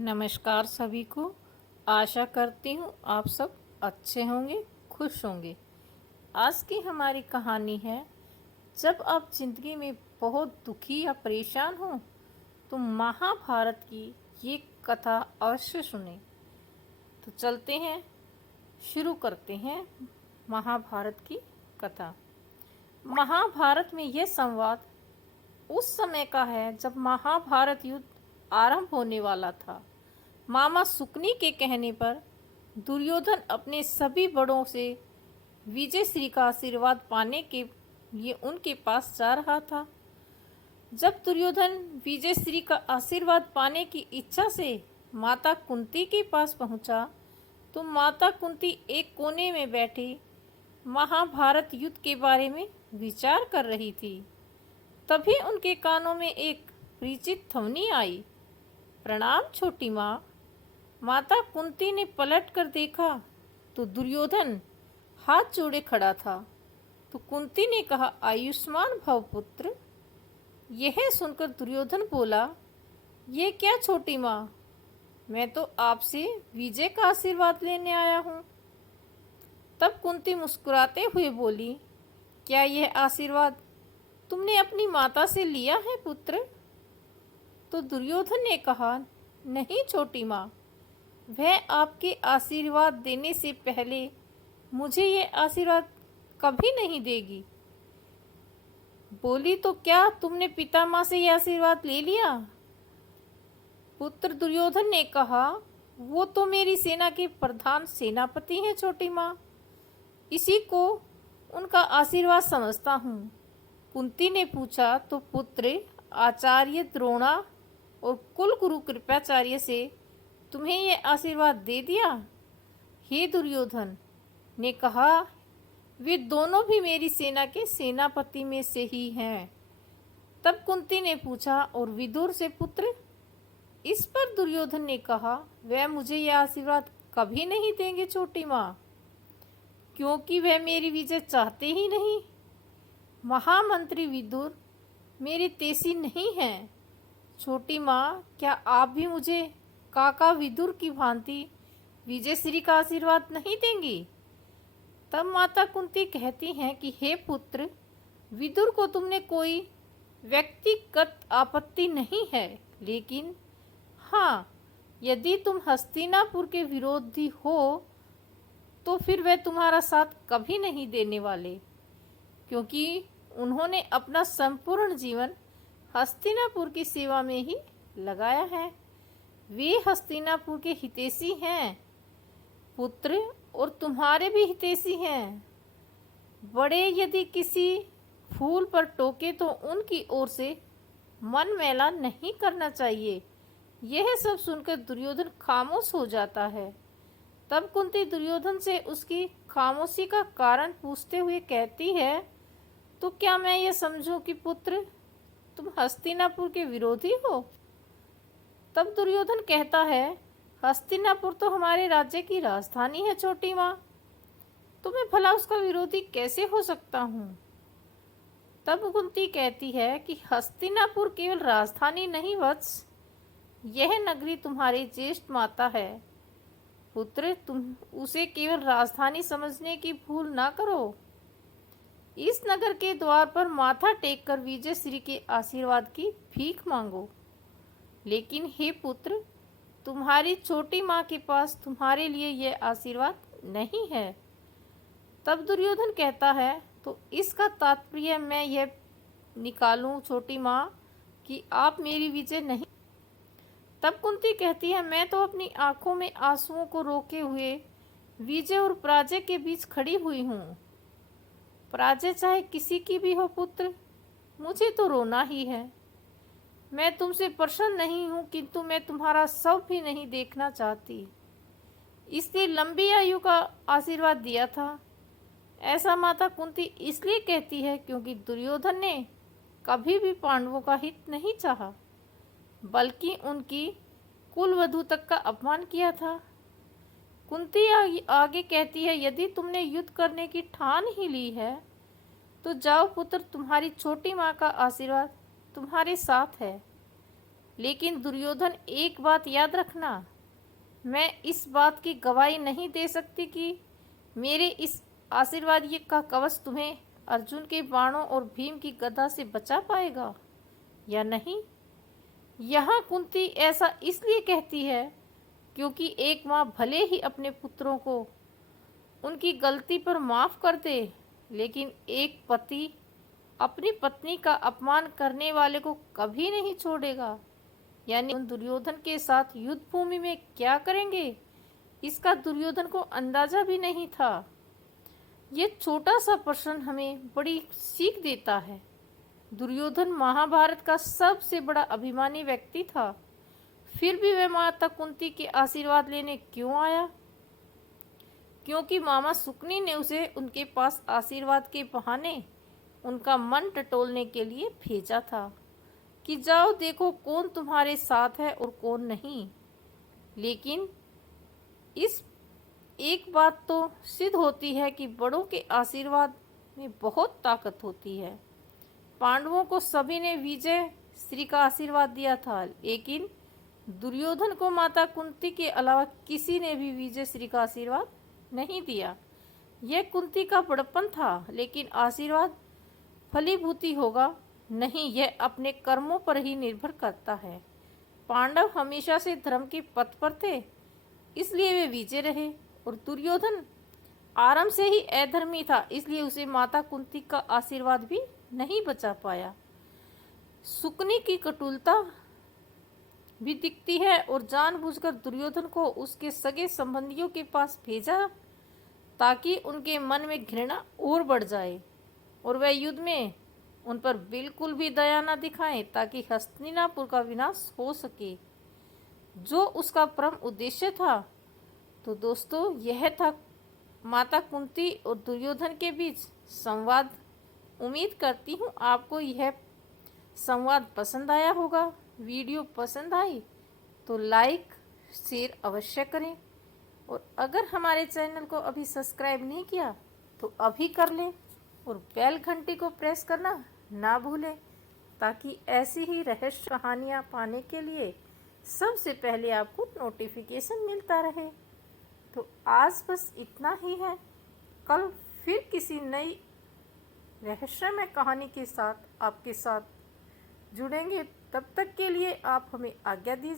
नमस्कार सभी को। आशा करती हूँ आप सब अच्छे होंगे, खुश होंगे। आज की हमारी कहानी है, जब आप जिंदगी में बहुत दुखी या परेशान हो तो महाभारत की ये कथा अवश्य सुने। तो चलते हैं, शुरू करते हैं महाभारत की कथा। महाभारत में यह संवाद उस समय का है जब महाभारत युद्ध आरंभ होने वाला था। मामा सुकनी के कहने पर दुर्योधन अपने सभी बड़ों से विजय श्री का आशीर्वाद पाने के लिए उनके पास जा रहा था। जब दुर्योधन विजय श्री का आशीर्वाद पाने की इच्छा से माता कुंती के पास पहुंचा तो माता कुंती एक कोने में बैठी महाभारत युद्ध के बारे में विचार कर रही थी। तभी उनके कानों में एक परिचित ध्वनि आई, प्रणाम छोटी माँ। माता कुंती ने पलट कर देखा तो दुर्योधन हाथ जोड़े खड़ा था। तो कुंती ने कहा, आयुष्मान भव पुत्र। यह सुनकर दुर्योधन बोला, ये क्या छोटी माँ, मैं तो आपसे विजय का आशीर्वाद लेने आया हूँ। तब कुंती मुस्कुराते हुए बोली, क्या यह आशीर्वाद तुमने अपनी माता से लिया है पुत्र? तो दुर्योधन ने कहा, नहीं छोटी माँ, वह आपके आशीर्वाद देने से पहले मुझे यह आशीर्वाद कभी नहीं देगी। बोली, तो क्या तुमने पितामह से यह आशीर्वाद ले लिया? पुत्र दुर्योधन ने कहा, वो तो मेरी सेना के प्रधान सेनापति हैं छोटी माँ, इसी को उनका आशीर्वाद समझता हूँ। कुंती ने पूछा, तो पुत्र आचार्य द्रोणा और कुल गुरु कृपाचार्य से तुम्हें यह आशीर्वाद दे दिया? हे दुर्योधन ने कहा, वे दोनों भी मेरी सेना के सेनापति में से ही हैं। तब कुंती ने पूछा, और विदुर से पुत्र? इस पर दुर्योधन ने कहा, वह मुझे यह आशीर्वाद कभी नहीं देंगे छोटी माँ, क्योंकि वह मेरी विजय चाहते ही नहीं। महामंत्री विदुर मेरे तेसी नहीं हैं। छोटी माँ, क्या आप भी मुझे काका विदुर की भांति विजय श्री का आशीर्वाद नहीं देंगी? तब माता कुंती कहती हैं कि हे पुत्र, विदुर को तुमने कोई व्यक्तिगत आपत्ति नहीं है, लेकिन हाँ, यदि तुम हस्तिनापुर के विरोधी हो तो फिर वह तुम्हारा साथ कभी नहीं देने वाले, क्योंकि उन्होंने अपना संपूर्ण जीवन हस्तिनापुर की सेवा में ही लगाया है। वे हस्तिनापुर के हितैषी हैं पुत्र, और तुम्हारे भी हितैषी हैं। बड़े यदि किसी फूल पर टोके तो उनकी ओर से मन मैला नहीं करना चाहिए। यह सब सुनकर दुर्योधन खामोश हो जाता है। तब कुंती दुर्योधन से उसकी खामोशी का कारण पूछते हुए कहती है, तो क्या मैं ये समझूं कि पुत्र तुम हस्तिनापुर के विरोधी हो? तब दुर्योधन कहता है, हस्तिनापुर तो हमारे राज्य की राजधानी है छोटी माँ, तो मैं भला उसका विरोधी कैसे हो सकता हूँ? तब कुंती कहती है कि हस्तिनापुर केवल राजधानी नहीं वत्स, यह नगरी तुम्हारी ज्येष्ठ माता है। पुत्र, तुम उसे केवल राजधानी समझने की भूल ना करो। इस नगर के द्वार पर माथा टेक कर विजय श्री के आशीर्वाद की भीख मांगो। लेकिन हे पुत्र, तुम्हारी छोटी माँ के पास तुम्हारे लिए यह आशीर्वाद नहीं है। तब दुर्योधन कहता है, तो इसका तात्पर्य मैं यह निकालूं छोटी माँ कि आप मेरी विजय नहीं। तब कुंती कहती है, मैं तो अपनी आंखों में आंसुओं को रोके हुए विजय और पराजय के बीच खड़ी हुई हूँ। पराजय चाहे किसी की भी हो पुत्र, मुझे तो रोना ही है। मैं तुमसे प्रसन्न नहीं हूँ, किंतु मैं तुम्हारा शव भी नहीं देखना चाहती, इसलिए लंबी आयु का आशीर्वाद दिया था। ऐसा माता कुंती इसलिए कहती है क्योंकि दुर्योधन ने कभी भी पांडवों का हित नहीं चाहा, बल्कि उनकी कुलवधू तक का अपमान किया था। कुंती आगे कहती है, यदि तुमने युद्ध करने की ठान ही ली है तो जाओ पुत्र, तुम्हारी छोटी माँ का आशीर्वाद तुम्हारे साथ है। लेकिन दुर्योधन, एक बात याद रखना, मैं इस बात की गवाही नहीं दे सकती कि मेरे इस आशीर्वाद का कवच तुम्हें अर्जुन के बाणों और भीम की गदा से बचा पाएगा या नहीं। यहाँ कुंती ऐसा इसलिए कहती है क्योंकि एक माँ भले ही अपने पुत्रों को उनकी गलती पर माफ कर दे, लेकिन एक पति अपनी पत्नी का अपमान करने वाले को कभी नहीं छोड़ेगा। यानी उन दुर्योधन के साथ युद्ध भूमि में क्या करेंगे, इसका दुर्योधन को अंदाजा भी नहीं था। ये छोटा सा प्रश्न हमें बड़ी सीख देता है। दुर्योधन महाभारत का सबसे बड़ा अभिमानी व्यक्ति था, फिर भी वह माता कुंती के आशीर्वाद लेने क्यों आया? क्योंकि मामा सुकनी ने उसे उनके पास आशीर्वाद के बहाने उनका मन टटोलने के लिए भेजा था कि जाओ देखो कौन तुम्हारे साथ है और कौन नहीं। लेकिन इस एक बात तो सिद्ध होती है कि बड़ों के आशीर्वाद में बहुत ताकत होती है। पांडवों को सभी ने विजय श्री का आशीर्वाद दिया था, लेकिन दुर्योधन को माता कुंती के अलावा किसी ने भी विजय श्री का आशीर्वाद नहीं दिया। यह कुंती का बड़प्पन था, लेकिन आशीर्वाद फलीभूति होगा नहीं, यह अपने कर्मों पर ही निर्भर करता है। पांडव हमेशा से धर्म के पथ पर थे, इसलिए वे विजय रहे, और दुर्योधन आरंभ से ही अधर्मी था, इसलिए उसे माता कुंती का आशीर्वाद भी नहीं बचा पाया। सुकनी की कटुलता भी दिखती है और जानबूझकर दुर्योधन को उसके सगे संबंधियों के पास भेजा ताकि उनके मन में घृणा और बढ़ जाए और वह युद्ध में उन पर बिल्कुल भी दया न दिखाएं, ताकि हस्तिनापुर का विनाश हो सके, जो उसका परम उद्देश्य था। तो दोस्तों, यह था माता कुंती और दुर्योधन के बीच संवाद। उम्मीद करती हूँ आपको यह संवाद पसंद आया होगा। वीडियो पसंद आई तो लाइक शेयर अवश्य करें, और अगर हमारे चैनल को अभी सब्सक्राइब नहीं किया तो अभी कर लें, और बेल घंटी को प्रेस करना ना भूलें, ताकि ऐसी ही रहस्य कहानियाँ पाने के लिए सबसे पहले आपको नोटिफिकेशन मिलता रहे। तो आज बस इतना ही है। कल फिर किसी नई रहस्यमय कहानी के साथ आपके साथ जुड़ेंगे। तब तक के लिए आप हमें आज्ञा दीजिए।